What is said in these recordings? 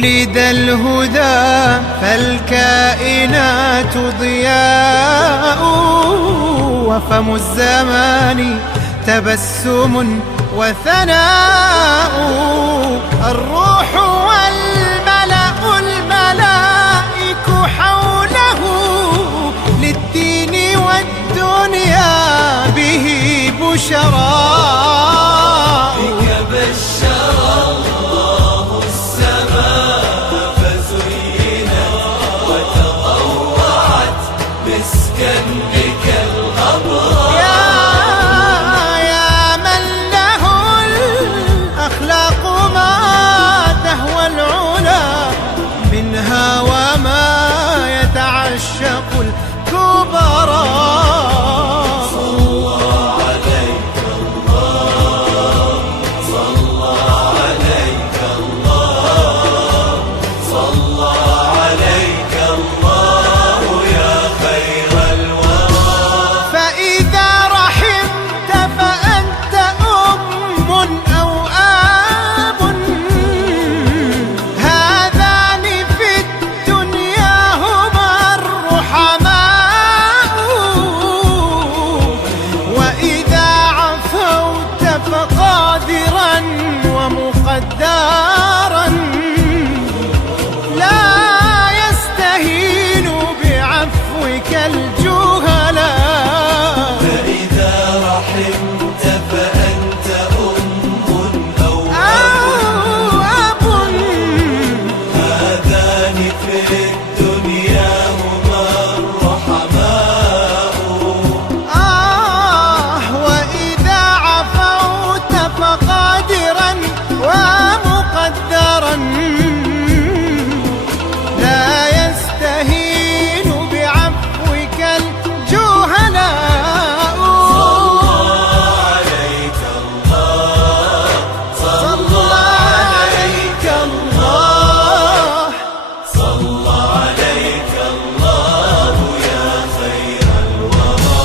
ولد الهدى فالكائنات ضياء، وفم الزمان تبسم وثناء. الروح والملأ الملائك حوله، للدين والدنيا به بشراء. بك بشر الله السماء فزينت، وتضوعت مسكا بك الغبراء. يا من له الأخلاق ما تهوى العلا منها، وما يتعشق الكبراء. ومقدرا لا يستهين بعفوك الجهلاء. فإذا رحمت فأنت أو أب، هذان في الدنيا هما الرحماء. وإذا عفوت فقادرا ومقدرا لا يستهين بعفوك الجهلاء. صلى عليك الله، صلى عليك الله يا خير الورى.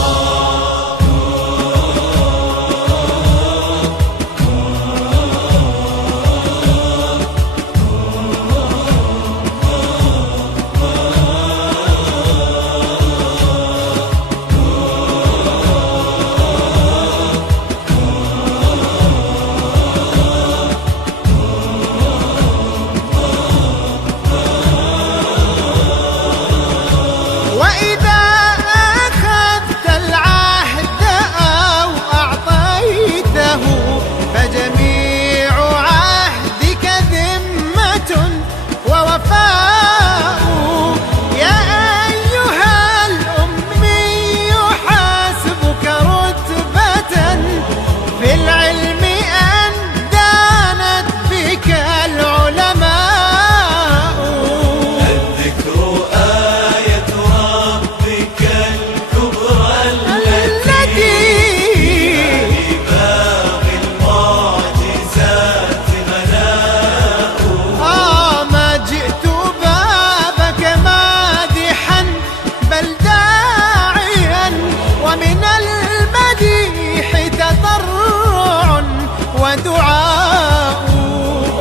وإذا أخذت العهد أو أعطيته، فجميع عهدك ذمة ووفاء. يا أيها الأمي حسبك رتبة في العلم أن دانت بك العلماء. الذكر آية ربك الكبرى التي بباقي المعجزات مناء. ما جئت بابك مادحا بل داعيا، ومن المديح تضرع ودعاء.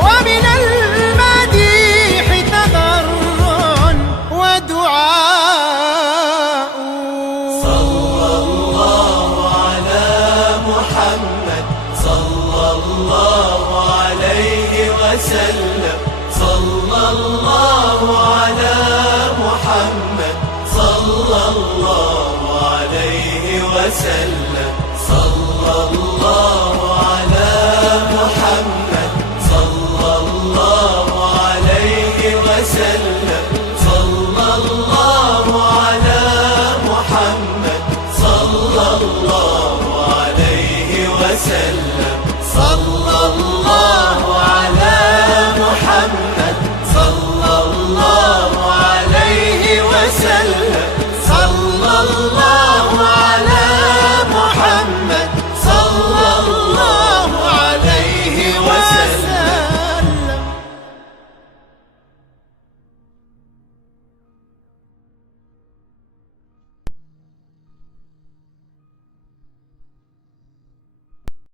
ومن المديح تضرع ودعاء. صلى الله على محمد، صلى الله عليه وسلم. صلى الله على محمد، صلى الله عليه وسلم. صلى الله على محمد، صلى الله عليه وسلم. صلى الله على محمد، صلى الله عليه وسلم. صلى